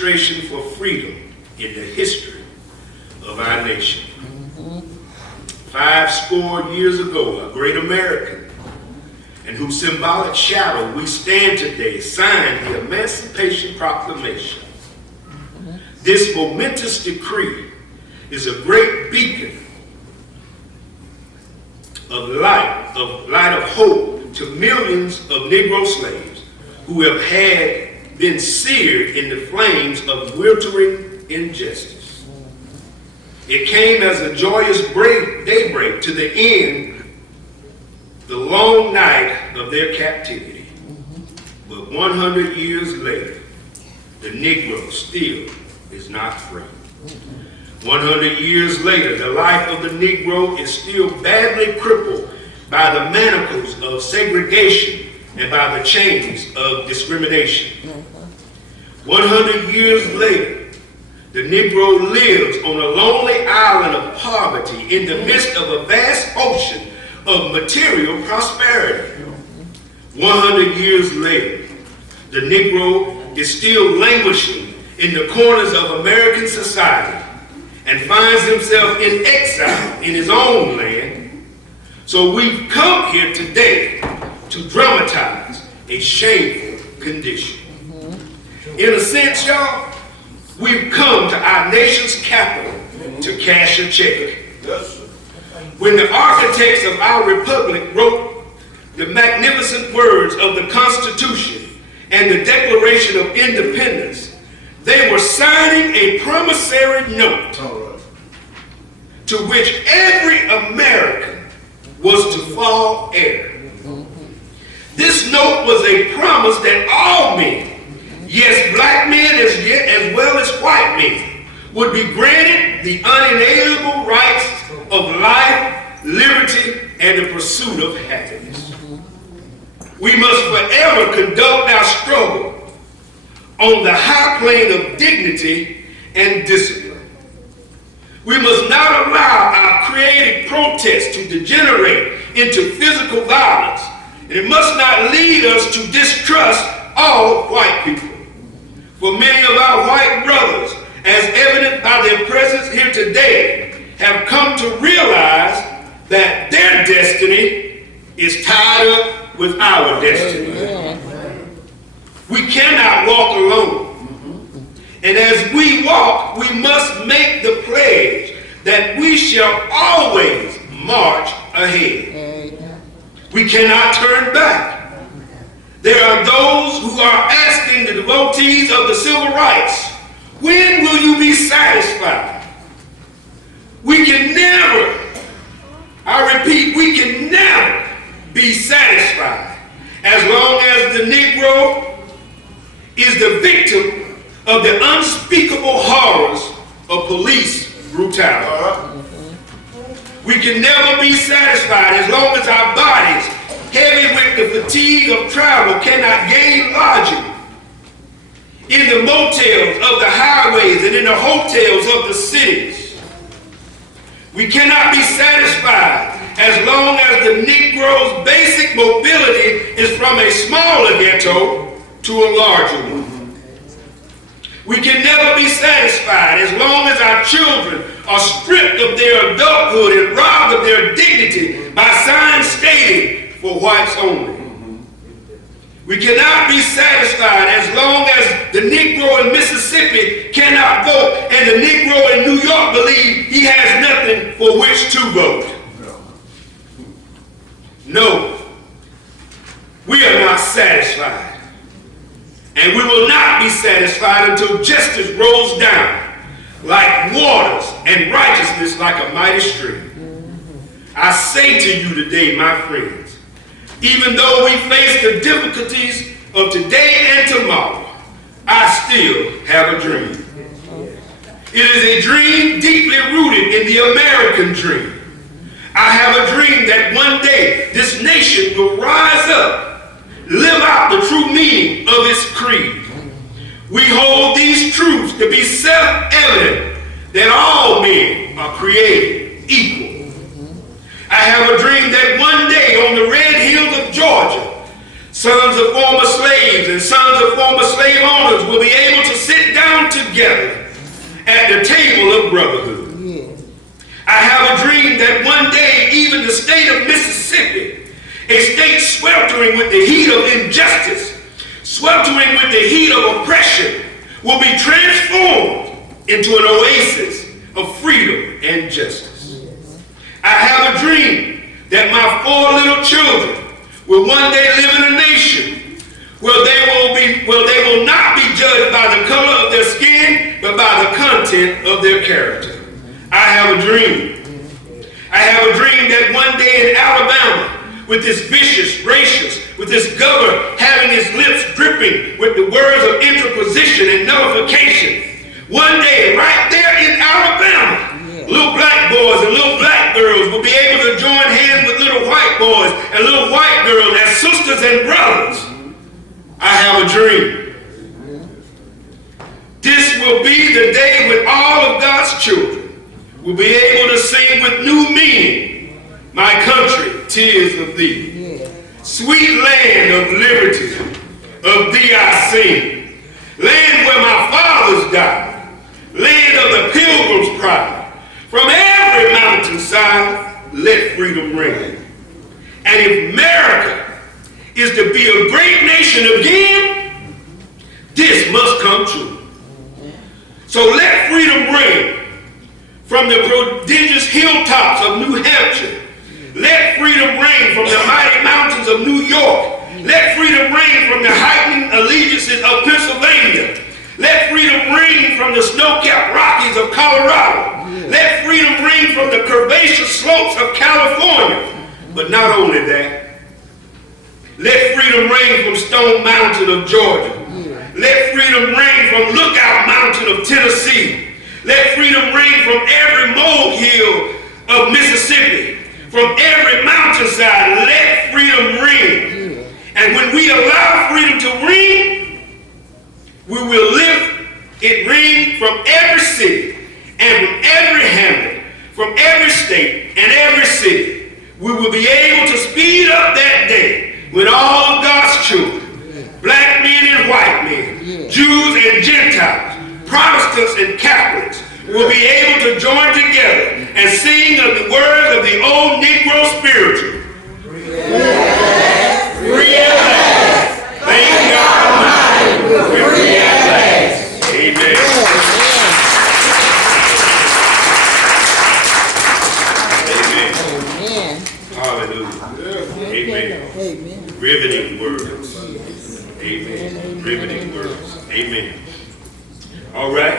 demonstration for freedom in the history of our nation. 50 years ago, a great American, in whose symbolic shadow we stand today, signed the Emancipation Proclamation. This momentous decree is a great beacon of light of hope to millions of Negro slaves who have had been seared in the flames of weltering injustice. It came as a joyous daybreak to the end, the long night of their captivity. But 100 years later, the Negro still is not free. 100 years later, the life of the Negro is still badly crippled by the manacles of segregation and by the chains of discrimination. 100 years later, the Negro lives on a lonely island of poverty in the midst of a vast ocean of material prosperity. 100 years later, the Negro is still languishing in the corners of American society and finds himself in exile in his own land. So we've come here today to dramatize a shameful condition. In a sense, y'all, we've come to our nation's capital to cash a check. When the architects of our republic wrote the magnificent words of the Constitution and the Declaration of Independence, they were signing a promissory note to which every American was to fall heir. This note was a promise that all men, yes, black men as well as white men, would be granted the unalienable rights of life, liberty, and the pursuit of happiness. We must forever conduct our struggle on the high plane of dignity and discipline. We must not allow our creative protest to degenerate into physical violence, and it must not lead us to distrust all white people. For many of our white brothers, as evident by their presence here today, have come to realize that their destiny is tied up with our destiny. We cannot walk alone. And as we walk, we must make the pledge that we shall always march ahead. We cannot turn back. There are those who are asking the devotees of the civil rights, when will you be satisfied? We can never, I repeat, we can never be satisfied as long as the Negro is the victim of the unspeakable horrors of police brutality. We can never be satisfied as long as our bodies, heavy with the fatigue of travel, cannot gain lodging in the motels of the highways and in the hotels of the cities. We cannot be satisfied as long as the Negro's basic mobility is from a smaller ghetto to a larger one. We can never be satisfied as long as our children are stripped of their adulthood and robbed of their dignity by signs stating for whites only. We cannot be satisfied as long as the Negro in Mississippi cannot vote and the Negro in New York believes he has nothing for which to vote. No, we are not satisfied. And we will not be satisfied until justice rolls down like waters and righteousness like a mighty stream. I say to you today, my friends, even though we face the difficulties of today and tomorrow, I still have a dream. It is a dream deeply rooted in the American dream. I have a dream that one day this nation will rise up, live out the true meaning of its creed. We hold these truths to be self-evident that all men are created equal. I have a dream that one day on the red hills of Georgia, sons of former slaves and sons of former slave owners will be able to sit down at the table of brotherhood. I have a dream that one day even the state of Mississippi, a state sweltering with the heat of injustice, sweltering with the heat of oppression, will be transformed into an oasis of freedom and justice. I have a dream that my 4 little children will one day live in a nation where they will not be judged by the color of their skin, but by the content of their character. I have a dream. I have a dream that one day in Alabama, with this vicious, racist, with this governor having his lips dripping with the words of interposition and nullification, one day right there in Alabama, little black boys and little black girls will be able to join hands with little white boys and little white girls as sisters and brothers. I have a dream. This will be the day when all of God's children will be able to sing with new meaning, my country, 'tis of thee. Sweet land of liberty, of thee I sing. Land where my fathers died, land of the pilgrim's pride. From every mountainside, let freedom ring. And if America is to be a great nation again, this must come true. So let freedom ring from the prodigious hilltops of New Hampshire. Let freedom ring from the mighty mountains of New York. Let freedom ring from the heightened allegiances of Pennsylvania. Let freedom ring from the snow-capped Rockies of Colorado. Let freedom ring from the curvaceous slopes of California. But not only that, let freedom ring from Stone Mountain of Georgia. Let freedom ring from Lookout Mountain of Tennessee. Let freedom ring from every molehill of Mississippi. From every mountainside, let freedom ring. And when we allow freedom to ring, we will lift it ring from every city and from every hamlet, from every state and every city. We will be able to speed up that day when all of God's children, black men and white men, Jews and Gentiles, Protestants and Catholics, will be able to join together and sing of the words of the old Negro spiritual. Free at last. Thank God Almighty, we're free at last. Amen. Amen. Hallelujah. Amen. Riveting words. Amen. Riveting words. Amen. All right.